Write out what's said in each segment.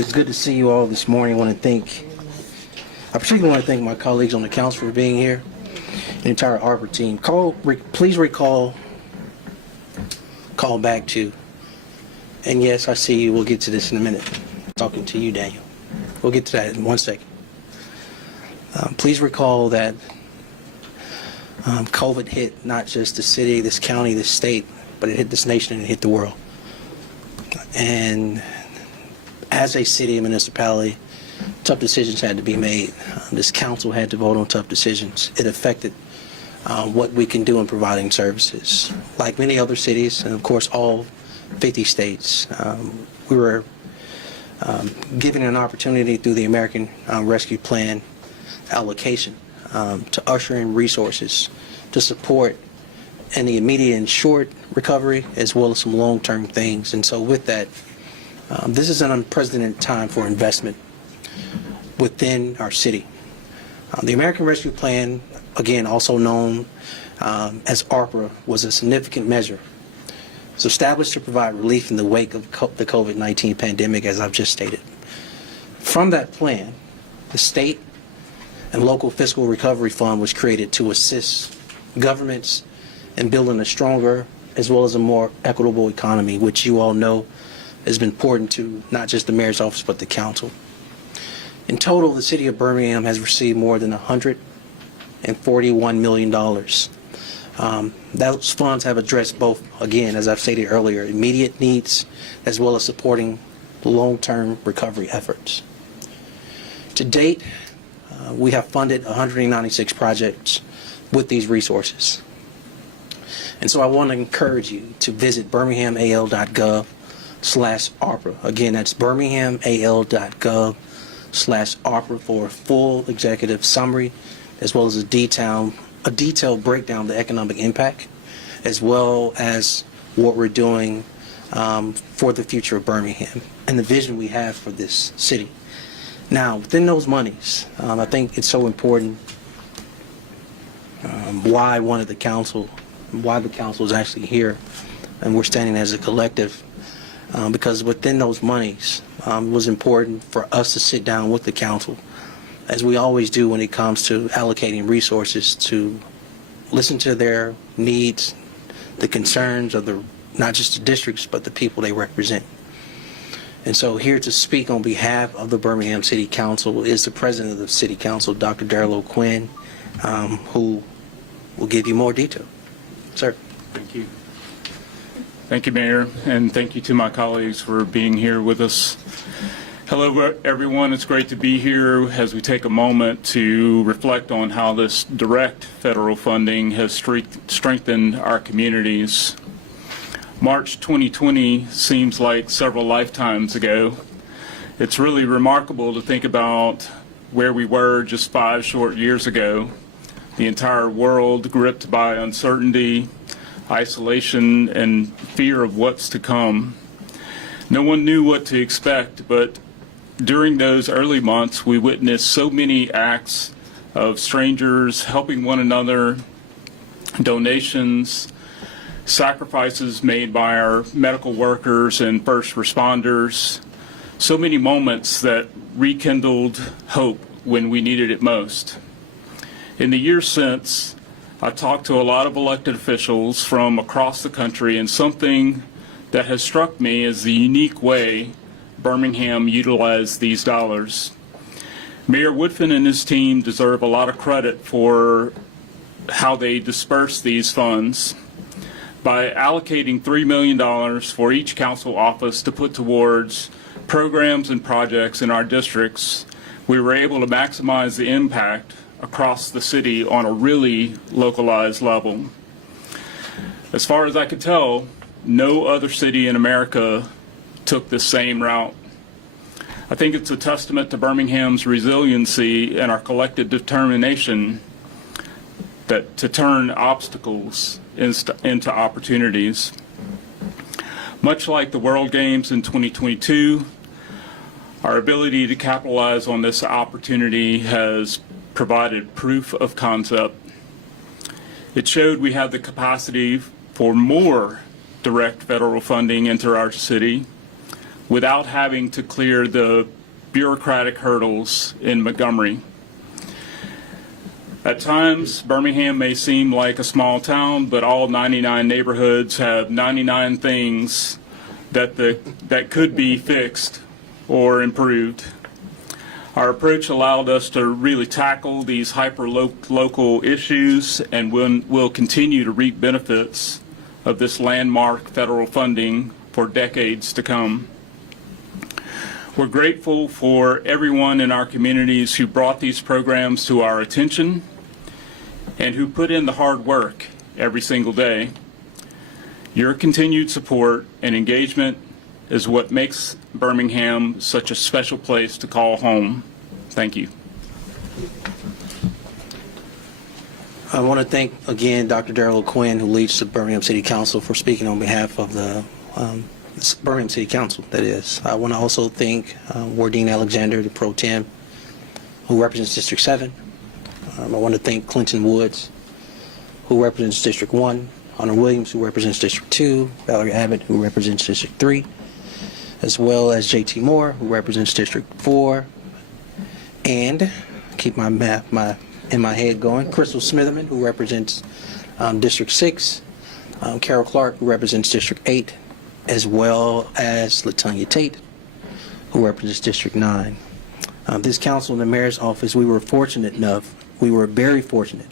It's good to see you all this morning. I particularly want to thank my colleagues on the council for being here, the entire Arbor team. Please call back to, and yes, I see you. We'll get to this in a minute. I'm talking to you, Daniel. We'll get to that in 1 second. Please recall that COVID hit not just the city, this county, this state, but it hit this nation and it hit the world. And as a city and municipality, tough decisions had to be made. This council had to vote on tough decisions. It affected what we can do in providing services. Like many other cities, and of course all 50 states, we were given an opportunity through the American Rescue Plan allocation to usher in resources to support in the immediate and short recovery as well as some long-term things. And so with that, this is an unprecedented time for investment within our city. The American Rescue Plan, again also known as ARPA, was a significant measure. It's established to provide relief in the wake of the COVID-19 pandemic, as I've just stated. From that plan, the state and local fiscal recovery fund was created to assist governments in building a stronger as well as a more equitable economy, which you all know has been important to not just the mayor's office but the council. In total, the city of Birmingham has received more than $141 million. Those funds have addressed both, again, as I've stated earlier, immediate needs as well as supporting long-term recovery efforts. To date, we have funded 196 projects with these resources. And so I want to encourage you to visit birminghamal.gov/ARPA. Again, that's birminghamal.gov/ARPA for a full executive summary as well as a detailed breakdown of the economic impact as well as what we're doing for the future of Birmingham and the vision we have for this city. Now, within those monies, I think it's so important why the council is actually here and we're standing as a collective, because within those monies it was important for us to sit down with the council, as we always do when it comes to allocating resources, to listen to their needs, the concerns of not just the districts but the people they represent. And so here to speak on behalf of the Birmingham City Council is the President of the City Council, Dr. Darrell O'Quinn, who will give you more detail. Sir. Thank you. Thank you, Mayor, and thank you to my colleagues for being here with us. Hello, everyone. It's great to be here as we take a moment to reflect on how this direct federal funding has strengthened our communities. March 2020 seems like several lifetimes ago. It's really remarkable to think about where we were just 5 short years ago. The entire world gripped by uncertainty, isolation, and fear of what's to come. No one knew what to expect, but during those early months, we witnessed so many acts of strangers helping one another, donations, sacrifices made by our medical workers and first responders, so many moments that rekindled hope when we needed it most. In the years since, I've talked to a lot of elected officials from across the country, and something that has struck me is the unique way Birmingham utilized these dollars. Mayor Woodfin and his team deserve a lot of credit for how they dispersed these funds. By allocating $3 million for each council office to put towards programs and projects in our districts, we were able to maximize the impact across the city on a really localized level. As far as I could tell, no other city in America took the same route. I think it's a testament to Birmingham's resiliency and our collective determination to turn obstacles into opportunities. Much like the World Games in 2022, our ability to capitalize on this opportunity has provided proof of concept. It showed we have the capacity for more direct federal funding into our city, without having to clear the bureaucratic hurdles in Montgomery. At times, Birmingham may seem like a small town, but all 99 neighborhoods have 99 things that could be fixed or improved. Our approach allowed us to really tackle these hyper-local issues, and we'll continue to reap benefits of this landmark federal funding for decades to come. We're grateful for everyone in our communities who brought these programs to our attention and who put in the hard work every single day. Your continued support and engagement is what makes Birmingham such a special place to call home. Thank you. I want to thank again Dr. Darrell Quinn, who leads the Birmingham City Council, for speaking on behalf of the Birmingham City Council, that is. I want to also thank Wardine Alexander, the Pro Tem, who represents District 7. I want to thank Clinton Woods, who represents District 1, Hunter Williams, who represents District 2, Valerie Abbott, who represents District 3, as well as J.T. Moore, who represents District 4, and keep my map in my head going, Crystal Smitherman, who represents District 6, Carol Clark, who represents District 8, as well as LaTonya Tate, who represents District 9. This council and the mayor's office, we were very fortunate,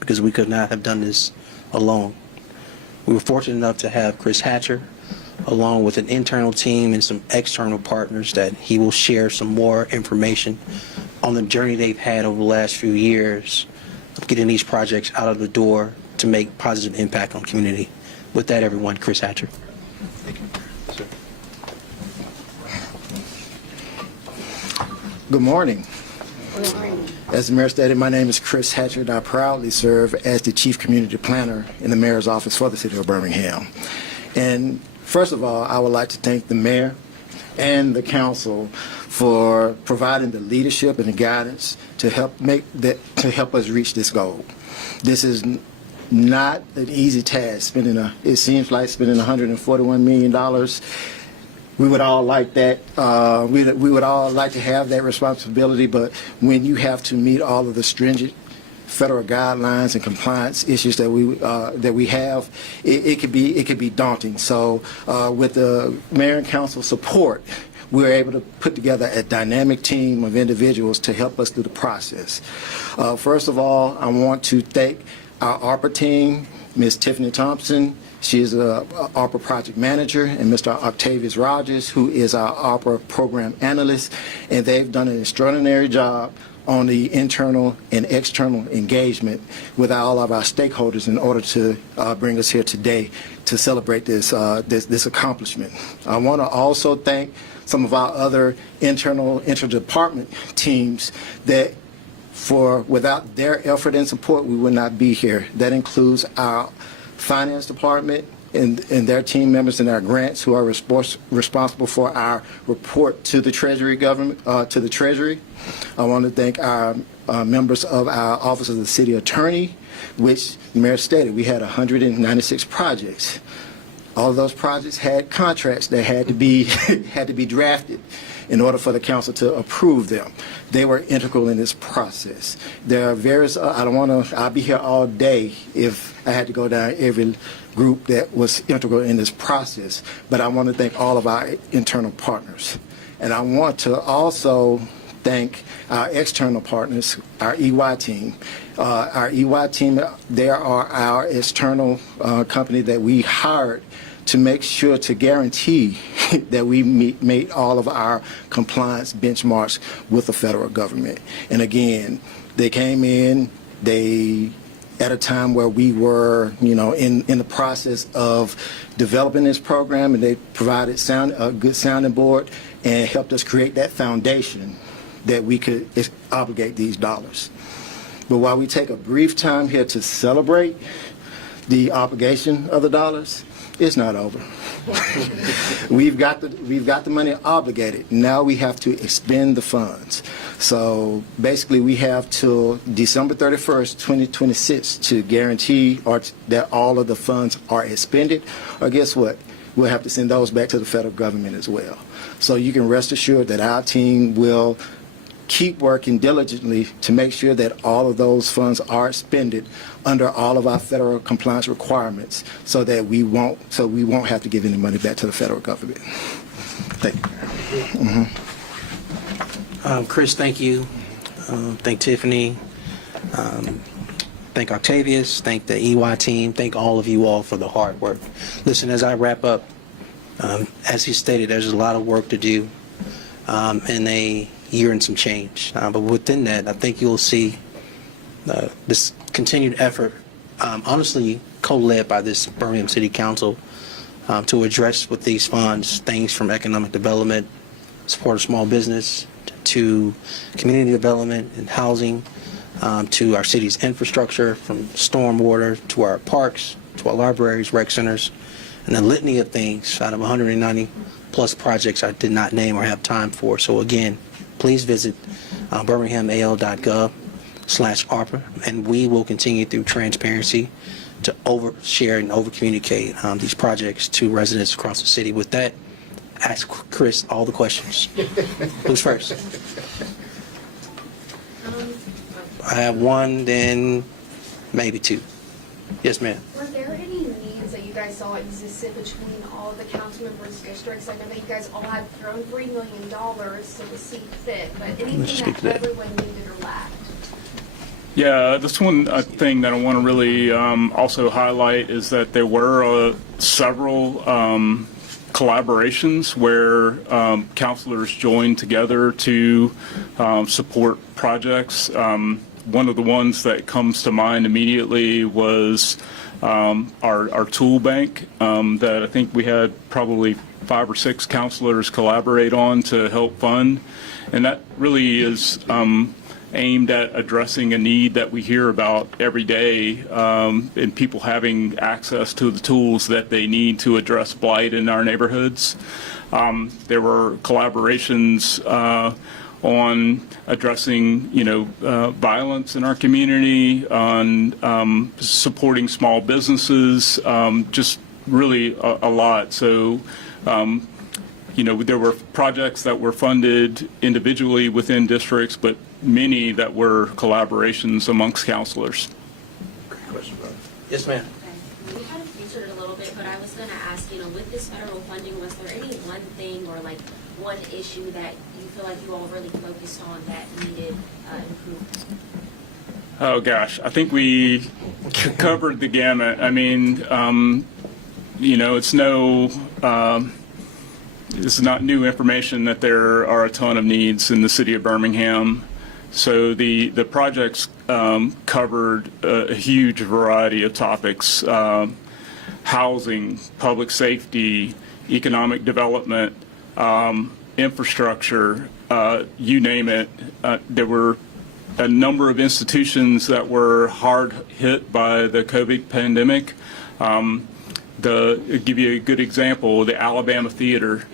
because we could not have done this alone. We were fortunate enough to have Chris Hatcher, along with an internal team and some external partners, that he will share some more information on the journey they've had over the last few years of getting these projects out of the door to make positive impact on community. With that, everyone, Chris Hatcher. Good morning. As the mayor stated, my name is Chris Hatcher, and I proudly serve as the Chief Community Planner in the Mayor's Office for the City of Birmingham. And first of all, I would like to thank the Mayor and the Council for providing the leadership and the guidance to help us reach this goal. This is not an easy task. It seems like spending $141 million. We would all like that. We would all like to have that responsibility, but when you have to meet all of the stringent federal guidelines and compliance issues that we have, it could be daunting. So, with the mayor and council support, we're able to put together a dynamic team of individuals to help us through the process. First of all, I want to thank our ARPA team, Ms. Tiffany Thompson. She is a ARPA project manager, and Mr. Octavius Rogers, who is our ARPA program analyst, and they've done an extraordinary job on the internal and external engagement with all of our stakeholders in order to bring us here today to celebrate this accomplishment. I want to also thank some of our other interdepartment teams that without their effort and support, we would not be here. That includes our finance department and their team members and our grants, who are responsible for our report to the Treasury to the Treasury. I want to thank our members of our Office of the City Attorney, which the mayor stated we had 196 projects. All of those projects had contracts that had to be drafted in order for the council to approve them. They were integral in this process. There are various, I'll be here all day if I had to go down every group that was integral in this process, but I want to thank all of our internal partners. And I want to also thank our external partners, our EY team. Our EY team, they are our external company that we hired to make sure to guarantee that we meet all of our compliance benchmarks with the federal government. And again, they came in, at a time where we were, in the process of developing this program, and they provided a good sounding board and helped us create that foundation that we could obligate these dollars. But while we take a brief time here to celebrate the obligation of the dollars, it's not over. We've got the money obligated. Now we have to expend the funds. So basically, we have till December 31st, 2026 to guarantee that all of the funds are expended. Or guess what? we'll have to send those back to the federal government as well. So you can rest assured that our team will keep working diligently to make sure that all of those funds are expended under all of our federal compliance requirements, so that we won't have to give any money back to the federal government. Thank you. Chris, thank you. Thank Tiffany. Thank Octavius. Thank the EY team. Thank all of you all for the hard work. Listen, as I wrap up, as he stated, there's a lot of work to do in a year and some change. But within that, I think you'll see this continued effort, honestly co-led by this Birmingham City Council, to address with these funds things from economic development, support of small business, to community development and housing, to our city's infrastructure, from stormwater to our parks, to our libraries, rec centers, and a litany of things out of 190 plus projects I did not name or have time for. So again, please visit birminghamal.gov/ARPA, and we will continue through transparency to overshare and over-communicate these projects to residents across the city. With that, ask Chris all the questions. Who's first? I have one, then maybe two. Yes, ma'am. Were there any needs that you guys saw existed between all of the council members' districts? I know that you guys all had thrown $3 million so to see fit, but anything that everyone needed or lacked? Yeah, this one thing that I want to really also highlight is that there were several collaborations where councilors joined together to support projects. One of the ones that comes to mind immediately was our tool bank that I think we had probably 5 or 6 councilors collaborate on to help fund, and that really is aimed at addressing a need that we hear about every day in people having access to the tools that they need to address blight in our neighborhoods. There were collaborations on addressing, violence in our community, on supporting small businesses, just really a lot. So, there were projects that were funded individually within districts, but many that were collaborations amongst councilors. Yes, ma'am. Okay. You kind of featured it a little bit, but I was going to ask, with this federal funding, was there any one thing or one issue that you feel like you all really focused on that needed improvement? Oh gosh, I think we covered the gamut. I mean, it's not new information that there are a ton of needs in the city of Birmingham. So the projects covered a huge variety of topics: housing, public safety, economic development, infrastructure, you name it. There were a number of institutions that were hard hit by the COVID pandemic. I'll give you a good example. The Alabama Theater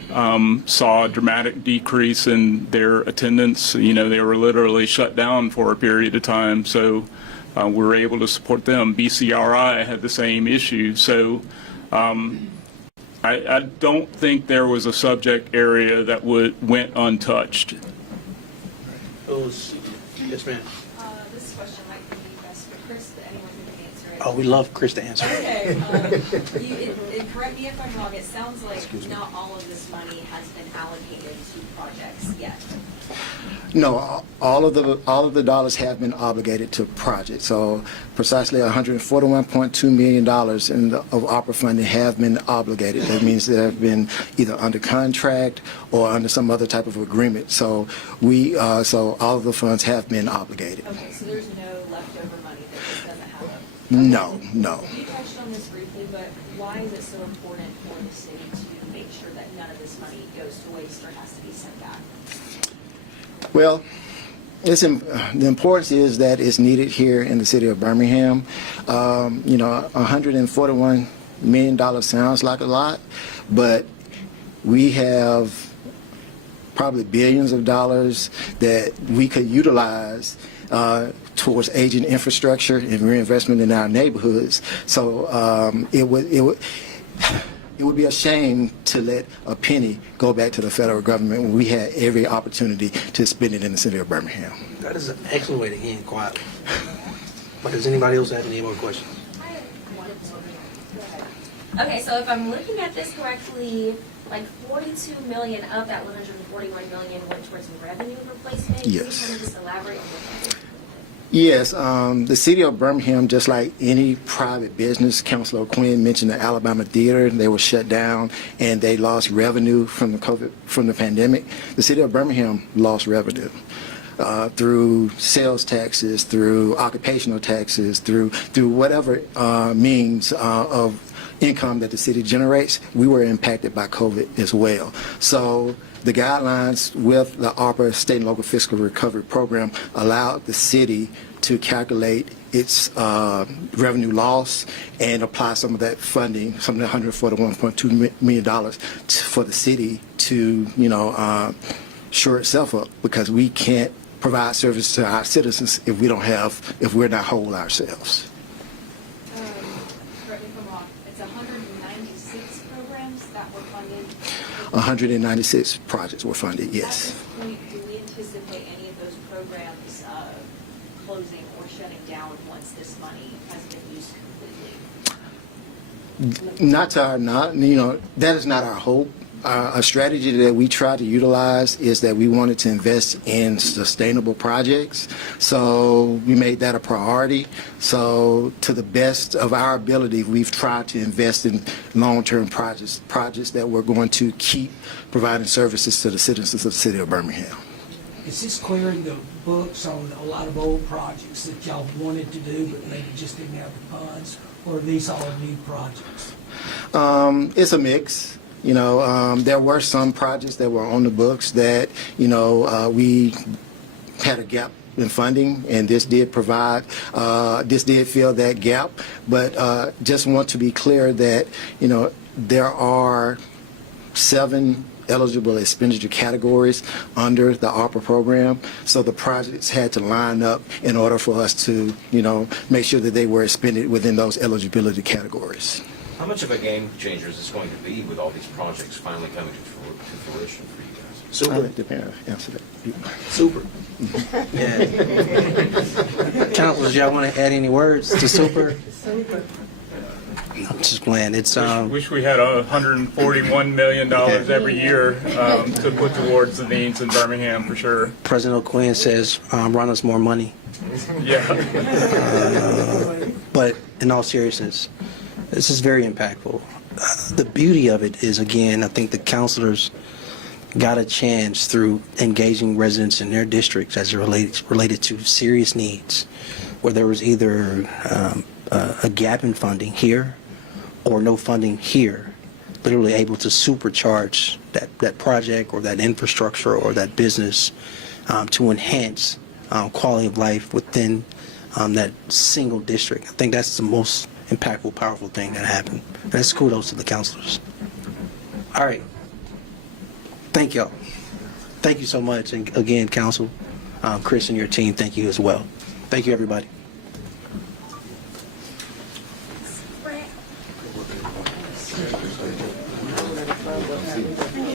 saw a dramatic decrease in their attendance. They were literally shut down for a period of time. So we were able to support them. BCRI had the same issue. So I don't think there was a subject area that went untouched. Yes, ma'am. This question might be best for Chris, but anyone who can answer it. Oh, we love Chris to answer. Okay. And correct me if I'm wrong, it sounds like not all of this money has been allocated to projects yet. No, all of the dollars have been obligated to projects. So precisely $141.2 million of ARPA funding have been obligated. That means they have been either under contract or under some other type of agreement. So so all of the funds have been obligated. Okay, so there's no leftover money that just doesn't have a... No. You touched on this briefly, but why is it so important for the city to make sure that none of this money goes to waste or has to be sent back? Well, the importance is that it's needed here in the city of Birmingham. $141 million sounds like a lot, but we have probably billions of dollars that we could utilize towards aging infrastructure and reinvestment in our neighborhoods. So it would it would be a shame to let a penny go back to the federal government when we had every opportunity to spend it in the city of Birmingham. That is an excellent way to end quietly. But does anybody else have any more questions? Okay, so if I'm looking at this correctly, like 42 million of that 141 million went towards revenue replacement. Yes. Can you kind of just elaborate on what that is? Yes, the city of Birmingham, just like any private business, Councilor Quinn mentioned the Alabama Theater. They were shut down and they lost revenue from the pandemic. The city of Birmingham lost revenue through sales taxes, through occupational taxes, through whatever means of income that the city generates. We were impacted by COVID as well. So the guidelines with the ARPA, State and Local Fiscal Recovery Program, allowed the city to calculate its revenue loss and apply some of that funding, some of the $141.2 million for the city to, shore itself up, because we can't provide service to our citizens if we're not whole ourselves. Correct me if I'm wrong, it's 196 programs that were funded. 196 projects were funded, yes. At this point, do we anticipate any of those programs closing or shutting down once this money has been used completely? That is not our hope. A strategy that we try to utilize is that we wanted to invest in sustainable projects. So we made that a priority. So to the best of our ability, we've tried to invest in long-term projects that we're going to keep providing services to the citizens of the city of Birmingham. Is this clearing the books on a lot of old projects that y'all wanted to do but maybe just didn't have the funds, or are these all new projects? It's a mix. There were some projects that were on the books that, we had a gap in funding, and this did fill that gap. But just want to be clear that, there are 7 eligible expenditure categories under the ARPA program. So the projects had to line up in order for us to, make sure that they were expended within those eligibility categories. How much of a game changer is this going to be with all these projects finally coming to fruition for you guys? Super. Answer that. Super. Yeah. Councilors, y'all want to add any words to super? I'm just playing. It's Wish we had $141 million every year to put towards the needs in Birmingham for sure. President O'Quinn says, run us more money. Yeah. But in all seriousness, this is very impactful. The beauty of it is, again, I think the councilors got a chance through engaging residents in their districts as it related to serious needs, where there was either a gap in funding here or no funding here, literally able to supercharge that project or that infrastructure or that business to enhance quality of life within that single district. I think that's the most impactful, powerful thing that happened. And that's kudos to the councilors. All right. Thank y'all. Thank you so much. And again, council, Chris and your team, thank you as well. Thank you, everybody.